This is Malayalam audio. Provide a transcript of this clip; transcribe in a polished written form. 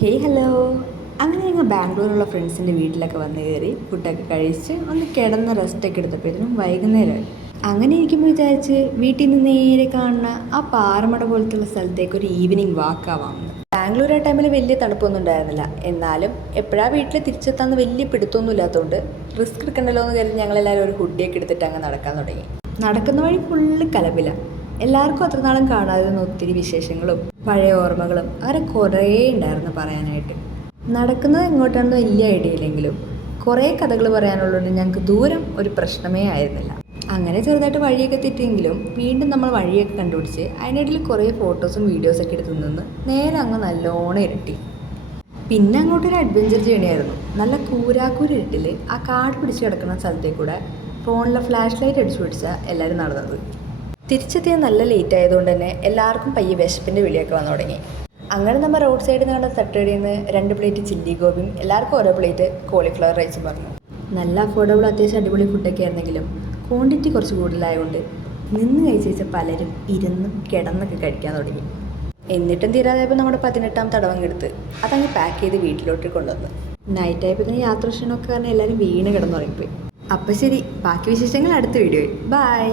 Hey hello. അങ്ങനെ ഞങ്ങൾ ബാംഗ്ലൂരിലുള്ള ഫ്രണ്ട്സിൻ്റെ വീട്ടിലൊക്കെ വന്ന് കയറി ഫുഡൊക്കെ കഴിച്ച് ഒന്ന് കിടന്ന് റെസ്റ്റൊക്കെ എടുത്തപ്പോഴത്തേനും വൈകുന്നേരമായി. അങ്ങനെ ഇരിക്കുമ്പോൾ വിചാരിച്ച് വീട്ടിൽ നിന്ന് നേരെ കാണുന്ന ആ പാറമട പോലത്തുള്ള സ്ഥലത്തേക്ക് ഒരു ഈവനിങ് വാക്കാവാമെന്ന്. ബാംഗ്ലൂർ ആ ടൈമിൽ വലിയ തണുപ്പൊന്നും ഉണ്ടായിരുന്നില്ല. എന്നാലും എപ്പോഴാണ് വീട്ടിൽ തിരിച്ചെത്താന്ന് വലിയ പിടുത്തൊന്നും ഇല്ലാത്തതുകൊണ്ട് റിസ്ക് എടുക്കണ്ടല്ലോ എന്ന് കരുതി ഞങ്ങളെല്ലാവരും ഒരു ഹുഡിയൊക്കെ എടുത്തിട്ട് അങ്ങ് നടക്കാൻ തുടങ്ങി. നടക്കുന്ന വഴി ഫുള്ള് കലപില. എല്ലാവർക്കും അത്ര നാളും കാണാതിരുന്ന ഒത്തിരി വിശേഷങ്ങളും പഴയ ഓർമ്മകളും അങ്ങനെ കുറേ ഉണ്ടായിരുന്നു പറയാനായിട്ട്. നടക്കുന്നത് എങ്ങോട്ടാണെന്ന് വലിയ ഐഡിയ ഇല്ലെങ്കിലും കുറേ കഥകൾ പറയാനുള്ളതുകൊണ്ട് ഞങ്ങൾക്ക് ദൂരം ഒരു പ്രശ്നമേ ആയിരുന്നില്ല. അങ്ങനെ ചെറുതായിട്ട് വഴിയൊക്കെ തെറ്റിയെങ്കിലും വീണ്ടും നമ്മൾ വഴിയൊക്കെ കണ്ടുപിടിച്ച് അതിനിടയിൽ കുറേ ഫോട്ടോസും വീഡിയോസൊക്കെ എടുത്തു നിന്ന് നേരെ അങ്ങ് നല്ലോണം ഇരട്ടി. പിന്നെ അങ്ങോട്ടൊരു അഡ്വഞ്ചർ ജേണിയായിരുന്നു. നല്ല കൂരാക്കൂരിട്ടിൽ ആ കാട് പിടിച്ച് കിടക്കുന്ന സ്ഥലത്തേക്കൂടെ ഫോണിലെ ഫ്ലാഷ് ലൈറ്റ് അടിച്ചു പിടിച്ചാൽ എല്ലാവരും നടന്നത്. തിരിച്ചെത്തിയാൽ നല്ല ലേറ്റ് ആയതുകൊണ്ട് തന്നെ എല്ലാവർക്കും പയ്യെ വിശപ്പിൻ്റെ വിളിയൊക്കെ വന്നു തുടങ്ങി. അങ്ങനെ നമ്മൾ റോഡ് സൈഡിൽ നിന്ന് കണ്ട തട്ടുകടയിൽ നിന്ന് 2 പ്ലേറ്റ് ചില്ലി ഗോപിയും എല്ലാവർക്കും ഓരോ പ്ലേറ്റ് കോളിഫ്ലവർ റൈസും പറഞ്ഞു. നല്ല അഫോർഡബിൾ അത്യാവശ്യം അടിപൊളി ഫുഡൊക്കെ ആയിരുന്നെങ്കിലും ക്വാണ്ടിറ്റി കുറച്ച് കൂടുതലായതുകൊണ്ട് നിന്ന് കഴിച്ച പലരും ഇരുന്നും കിടന്നൊക്കെ കഴിക്കാൻ തുടങ്ങി. എന്നിട്ടും തീരാതായപ്പോൾ നമ്മുടെ 18ാം തടവങ്ങെടുത്ത് അതങ്ങ് പാക്ക് ചെയ്ത് വീട്ടിലോട്ട് കൊണ്ടുവന്നു. നൈറ്റായപ്പോൾ തന്നെ യാത്ര ക്ഷീണമൊക്കെ കാരണം എല്ലാവരും വീണ് കിടന്നുറങ്ങിപ്പോയി. അപ്പോൾ ശരി, ബാക്കി വിശേഷങ്ങൾ അടുത്ത വീഡിയോയിൽ. ബൈ.